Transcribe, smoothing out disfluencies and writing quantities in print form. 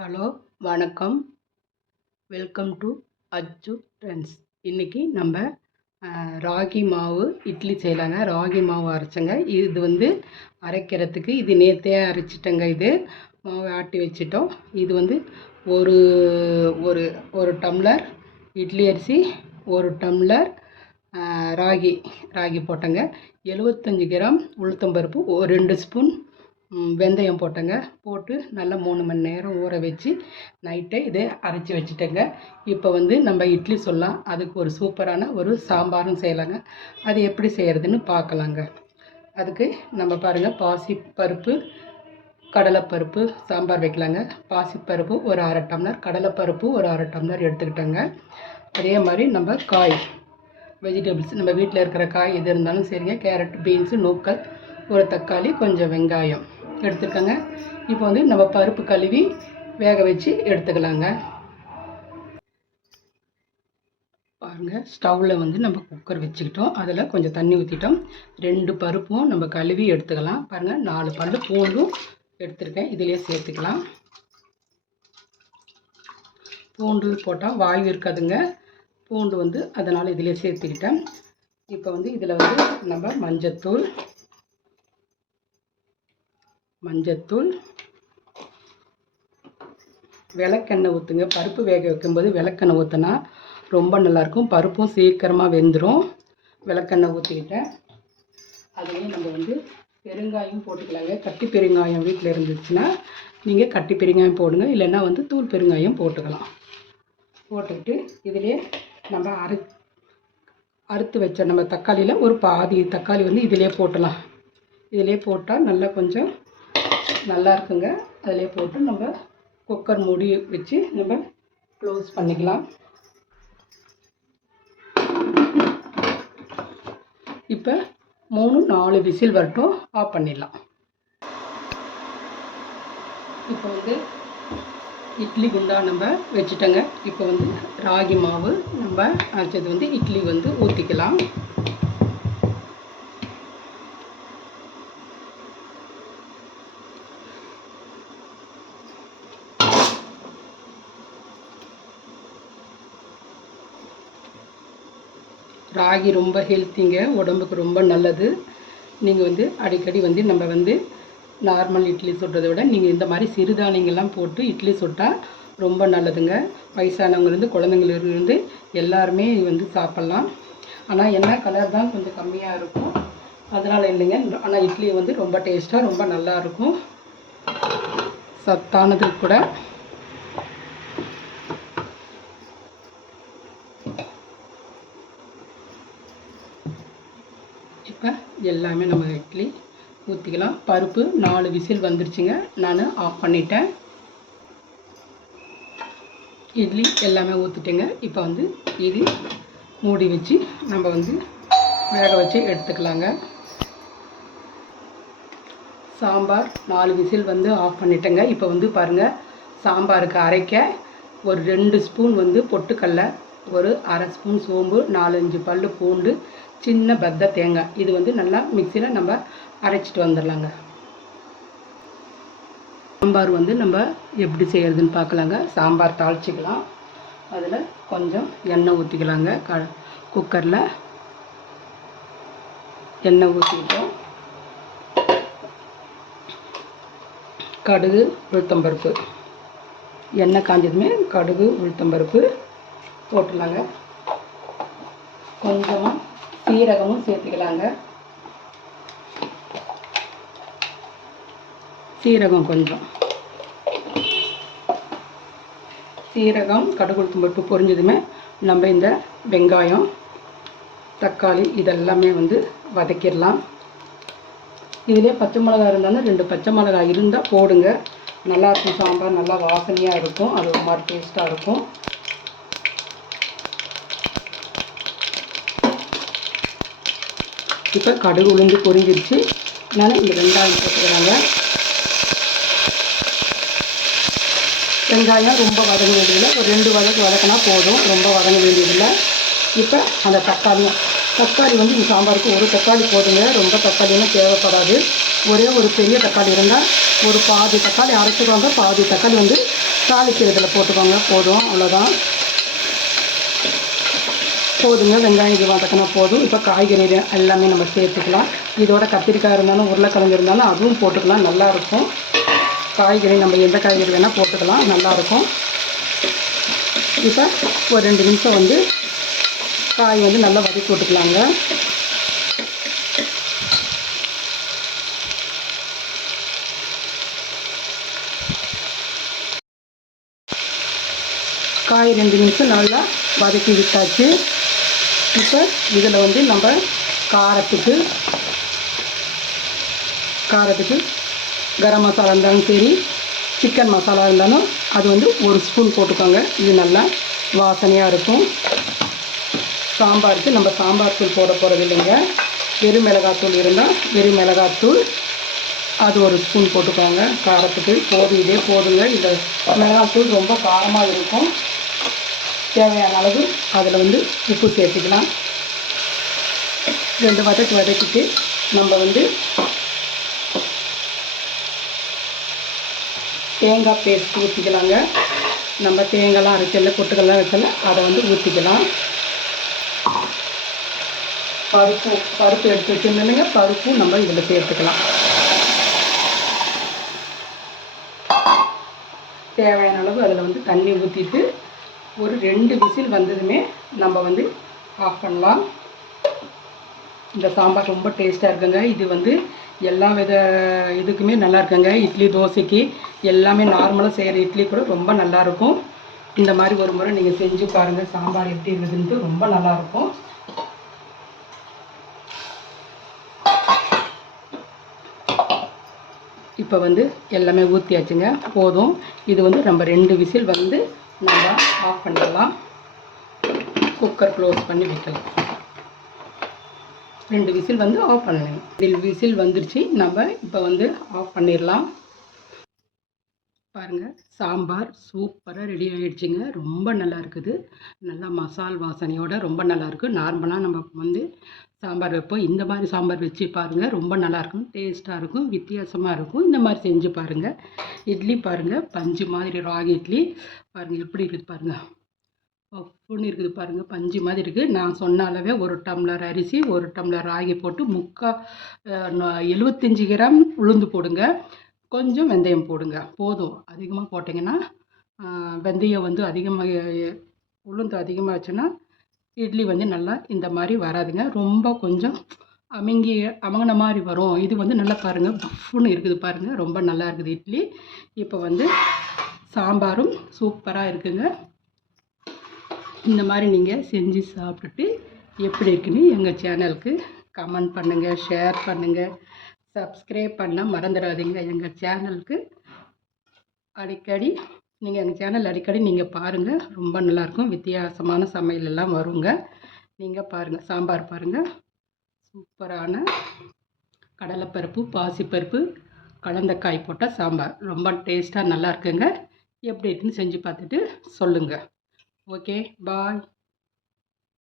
Hello, வணக்கம். Welcome to அச்சு trends. இன்றைக்கி நம்ம ராகி மாவு இட்லி செய்யலாங்க. ராகி மாவு அரைச்சங்க. இது வந்து அரைக்கிறதுக்கு இது நேற்றே அரைச்சிட்டங்க. இது மாவு ஆட்டி வச்சிட்டோம். இது வந்து ஒரு ஒரு ஒரு டம்ளர் இட்லி அரிசி, ஒரு டம்ளர் ராகி ராகி போட்டங்க. 75 கிராம் உளுத்தம்பருப்பு, ஒரு 2 ஸ்பூன் வெந்தயம் போட்டேங்க. போட்டு நல்லா 3 மணி நேரம் ஊற வச்சு நைட்டே இதை அரைச்சி வச்சுட்டேங்க. இப்போ வந்து நம்ம இட்லி சொல்லலாம். அதுக்கு ஒரு சூப்பரான ஒரு சாம்பாரும் செய்யலாங்க. அது எப்படி செய்கிறதுன்னு பார்க்கலாங்க. அதுக்கு நம்ம பாருங்கள், பாசிப்பருப்பு, கடலைப்பருப்பு சாம்பார் வைக்கலாங்க. பாசிப்பருப்பு ஒரு அரை டம்ளர், கடலைப்பருப்பு ஒரு அரை டம்ளர் எடுத்துக்கிட்டேங்க. அதே மாதிரி நம்ம காய் வெஜிடபிள்ஸ் நம்ம வீட்டில் இருக்கிற காய் எது இருந்தாலும் சரிங்க. கேரட், பீன்ஸு, நூக்கல், ஒரு தக்காளி, கொஞ்சம் வெங்காயம் எடுத்துக்கோங்க. இப்போ வந்து நம்ம பருப்பு கழுவி வேக வச்சு எடுத்துக்கலாங்க. பாருங்கள், ஸ்டவ்வில் வந்து நம்ம குக்கர் வச்சுக்கிட்டோம். அதில் கொஞ்சம் தண்ணி ஊற்றிட்டோம். 2 பருப்பும் நம்ம கழுவி எடுத்துக்கலாம். பாருங்கள், 4 பல்லு பூண்டும் எடுத்துருக்கேன். இதிலே சேர்த்துக்கலாம். பூண்டு போட்டால் வாயு இருக்காதுங்க. பூண்டு வந்து அதனால் இதிலே சேர்த்துக்கிட்டேன். இப்போ வந்து இதில் வந்து நம்ம மஞ்சத்தூள், விளக்கெண்ணெய் ஊற்றுங்க. பருப்பு வேக வைக்கும்போது விளக்கெண்ணெய் ஊற்றினா ரொம்ப நல்லாயிருக்கும். பருப்பும் சீக்கிரமாக வெந்துடும். விளக்கெண்ணெய் ஊற்றிக்கிட்டேன். அதுலேயே நம்ம வந்து பெருங்காயம் போட்டுக்கலாங்க. கட்டி பெருங்காயம் வீட்டில் இருந்துச்சுன்னா நீங்கள் கட்டி பெருங்காயம் போடுங்க. இல்லைன்னா வந்து தூள் பெருங்காயம் போட்டுக்கலாம். போட்டுக்கிட்டு இதிலே நம்ம அறுத்து வச்ச நம்ம தக்காளியில் ஒரு பாதி தக்காளி வந்து இதிலே போட்டலாம். இதிலே போட்டால் நல்லா கொஞ்சம் நல்லா இருக்குங்க. அதிலே போட்டு நம்ம குக்கர் மூடி வச்சு நம்ம க்ளோஸ் பண்ணிக்கலாம். இப்போ 3-4 விசில் வரட்டும், ஆஃப் பண்ணிடலாம். இப்போ வந்து இட்லி குண்டா நம்ம வச்சுட்டோங்க. இப்போ வந்து ராகி மாவு நம்ம அரைச்சது வந்து இட்லி வந்து ஊற்றிக்கலாம். ராகி ரொம்ப ஹெல்த்திங்க, உடம்புக்கு ரொம்ப நல்லது. நீங்கள் வந்து அடிக்கடி வந்து நம்ம வந்து நார்மல் இட்லி சுடுறதை விட நீங்கள் இந்த மாதிரி சிறுதானியங்கள்லாம் போட்டு இட்லி சுட்டால் ரொம்ப நல்லதுங்க. வயசானவங்கலேருந்து குழந்தைங்களிருந்து எல்லாருமே வந்து சாப்பிட்லாம். ஆனால் என்ன கலர் தான் கொஞ்சம் கம்மியாக இருக்கும், அதனால் இல்லைங்க. ஆனால் இட்லி வந்து ரொம்ப டேஸ்ட்டாக ரொம்ப நல்லாயிருக்கும், சத்தானது கூட. இப்போ எல்லாமே நம்ம இட்லி ஊற்றிக்கலாம். பருப்பு 4 விசில் வந்துருச்சுங்க. நான் ஆஃப் பண்ணிட்டேன். இட்லி எல்லாமே ஊற்றிட்டேங்க. இப்போ வந்து இது மூடி வச்சு நம்ம வந்து வேக வச்சு எடுத்துக்கலாங்க. சாம்பார் 4 விசில் வந்து ஆஃப் பண்ணிட்டேங்க. இப்போ வந்து பாருங்கள், சாம்பாருக்கு அரைக்க ஒரு 2 ஸ்பூன் வந்து பொட்டுக்கடலை, ஒரு அரை ஸ்பூன் சோம்பு, 4-5 பல்லு பூண்டு, சின்ன பத்த தேங்காய். இது வந்து நல்லா மிக்சியில் நம்ம அரைச்சிட்டு வந்துடலாங்க. சாம்பார் வந்து நம்ம எப்படி செய்கிறதுன்னு பார்க்கலாங்க. சாம்பார் தாளிச்சிக்கலாம். அதில் கொஞ்சம் எண்ணெய் ஊற்றிக்கலாங்க. குக்கரில் எண்ணெய் ஊற்றிக்கிட்டோம். கடுகு, உளுத்தம்பருப்பு, எண்ணெய் காஞ்சதுமே கடுகு, உளுத்தம்பருப்பு போட்டுடலாங்க. கொஞ்சமாக சீரகமும் சேர்த்துக்கலாங்க. சீரகம் கொஞ்சம், சீரகம், கடுகு, உளுத்தம்பருப்பு பொரிஞ்சதுமே நம்ம இந்த வெங்காயம், தக்காளி இதெல்லாமே வந்து வதக்கிடலாம். இதிலே பச்சை மிளகாய் இருந்தாலும் 2 பச்சை மிளகாய் இருந்தால் போடுங்க. நல்லாயிருக்கும். சாம்பார் நல்லா வாசனையாக இருக்கும். அது ஒரு மாதிரி டேஸ்ட்டாக இருக்கும். இப்போ கடுகு உளுந்து பொரிஞ்சிருச்சு. நான் இந்த வெங்காயம் போட்டுக்கிறாங்க. வெங்காயம் ரொம்ப வதங்க வேண்டியதில்லை, ஒரு 2 வதக்கு வதக்கினா போதும், ரொம்ப வதங்க வேண்டியதில்லை. இப்போ அந்த தக்காளி வந்து இந்த சாம்பாருக்கு ஒரு தக்காளி போதுங்க. ரொம்ப தக்காளியெல்லாம் தேவைப்படாது. ஒரே ஒரு பெரிய தக்காளி இருந்தால் ஒரு பாதி தக்காளி அரைச்சிடுவாங்க, பாதி தக்காளி வந்து தாளிக்கிறதுல போட்டுக்கோங்க. போதும், அவ்வளோதான். போதுங்க. வெங்காயம் இது வதக்கினா போதும். இப்போ காய்கறி எல்லாமே நம்ம சேர்த்துக்கலாம். இதோட கத்திரிக்காய் இருந்தாலும் உருளைக்கிழங்கு இருந்தாலும் அதுவும் போட்டுக்கலாம், நல்லாயிருக்கும். காய்கறி நம்ம எந்த காய்கறி வேணால் போட்டுக்கலாம், நல்லாயிருக்கும். இப்போ ஒரு 2 நிமிஷம் வந்து காய் வந்து நல்லா வதக்கி விட்டுக்கலாங்க. காய் 2 நிமிஷம் நல்லா வதக்கி விட்டாச்சு. இப்போ இதில் வந்து நம்ம காரத்துக்கு கரம் மசாலா இருந்தாலும் சரி, சிக்கன் மசாலா இருந்தாலும் அது வந்து 1 ஸ்பூன் போட்டுக்கோங்க. இது நல்லா வாசனையாக இருக்கும். சாம்பாருக்கு நம்ம சாம்பார் தூள் போட போகிறது இல்லைங்க. வெறும் மிளகாத்தூள் இருந்தால் வெறும் மிளகாத்தூள் அது 1 ஸ்பூன் போட்டுக்கோங்க. காரத்துக்கு போதும், இதே போதுங்க. இந்த மிளகாத்தூள் ரொம்ப காரமாக இருக்கும். தேவையான அளவு அதில் வந்து உப்பு சேர்த்துக்கலாம். 2 வதக்கிட்டு நம்ம வந்து தேங்காய் பேஸ்ட் ஊற்றிக்கலாங்க. நம்ம தேங்காய்லாம் அரைச்சல, கொட்டுக்கெல்லாம் வைக்கல, அதை வந்து ஊற்றிக்கலாம். பருப்பு எடுத்து வச்சுருந்தேனுங்க, பருப்பும் நம்ம இதில் சேர்த்துக்கலாம். தேவையான அளவு அதில் வந்து தண்ணி ஊற்றிட்டு ஒரு 2 விசில் வந்ததுமே நம்ம வந்து ஆஃப் பண்ணலாம். இந்த சாம்பார் ரொம்ப டேஸ்ட்டாக இருக்குங்க. இது வந்து எல்லா வித இதுக்குமே நல்லா இருக்குங்க. இட்லி, தோசைக்கு எல்லாமே நார்மலாக செய்கிற இட்லி கூட ரொம்ப நல்லாயிருக்கும். இந்த மாதிரி ஒரு முறை நீங்கள் செஞ்சு பாருங்கள். சாம்பார் எப்படி இருக்குதுன்ட்டு ரொம்ப நல்லாயிருக்கும். இப்போ வந்து எல்லாமே ஊற்றியாச்சுங்க, போதும். இது வந்து நம்ம 2 விசில் வந்து நம்ம ஆஃப் பண்ணிடலாம். குக்கர் க்ளோஸ் பண்ணி வைக்கலாம். 2 விசில் வந்து ஆஃப் பண்ணலாம். விசில் வந்துருச்சு. நம்ம இப்போ வந்து ஆஃப் பண்ணிடலாம். பாருங்கள், சாம்பார் சூப்பராக ரெடி ஆகிடுச்சிங்க. ரொம்ப நல்லா இருக்குது. நல்லா மசால் வாசனையோடு ரொம்ப நல்லாயிருக்கு. நார்மலாக நம்ம வந்து சாம்பார் வைப்போம். இந்த மாதிரி சாம்பார் வச்சு பாருங்கள், ரொம்ப நல்லாயிருக்கும். டேஸ்ட்டாக இருக்கும், வித்தியாசமாக இருக்கும். இந்த மாதிரி செஞ்சு பாருங்கள். இட்லி பாருங்கள், பஞ்சு மாதிரி ராகி இட்லி பாருங்கள் எப்படி இருக்குது பாருங்கள். பொண்ணு இருக்குது பாருங்கள், பஞ்சு மாதிரி இருக்குது. நான் சொன்ன அளவே 1 டம்ளர் அரிசி, 1 டம்ளர் ராகி போட்டு 75 கிராம் உளுந்து போடுங்க. கொஞ்சம் வெந்தயம் போடுங்க, போதும். அதிகமாக போட்டிங்கன்னா வெந்தயம் வந்து உளுந்து அதிகமாகச்சுன்னா இட்லி வந்து நல்லா இந்த மாதிரி வராதுங்க. ரொம்ப கொஞ்சம் அமங்கின மாதிரி வரும். இது வந்து நல்லா பாருங்கள், பஃப்னு இருக்குது பாருங்கள், ரொம்ப நல்லா இருக்குது இட்லி. இப்போ வந்து சாம்பாரும் சூப்பராக இருக்குங்க. இந்த மாதிரி நீங்கள் செஞ்சு சாப்பிட்டுட்டு எப்படி இருக்குன்னு எங்கள் சேனலுக்கு கமெண்ட் பண்ணுங்கள், ஷேர் பண்ணுங்கள், சப்ஸ்கிரைப் பண்ண மறந்துடாதீங்க. எங்கள் சேனலுக்கு எங்கள் சேனல் அடிக்கடி நீங்கள் பாருங்கள், ரொம்ப நல்லாயிருக்கும். வித்தியாசமான சமையல் எல்லாம் வருங்க. நீங்கள் பாருங்கள், சாம்பார் பாருங்கள், சூப்பரான கடலைப்பருப்பு, பாசிப்பருப்பு கலந்த காய் போட்ட சாம்பார் ரொம்ப டேஸ்ட்டாக நல்லா இருக்குங்க. எப்படி இருக்குன்னு செஞ்சு பார்த்துட்டு சொல்லுங்கள். ஓகே, பாய்.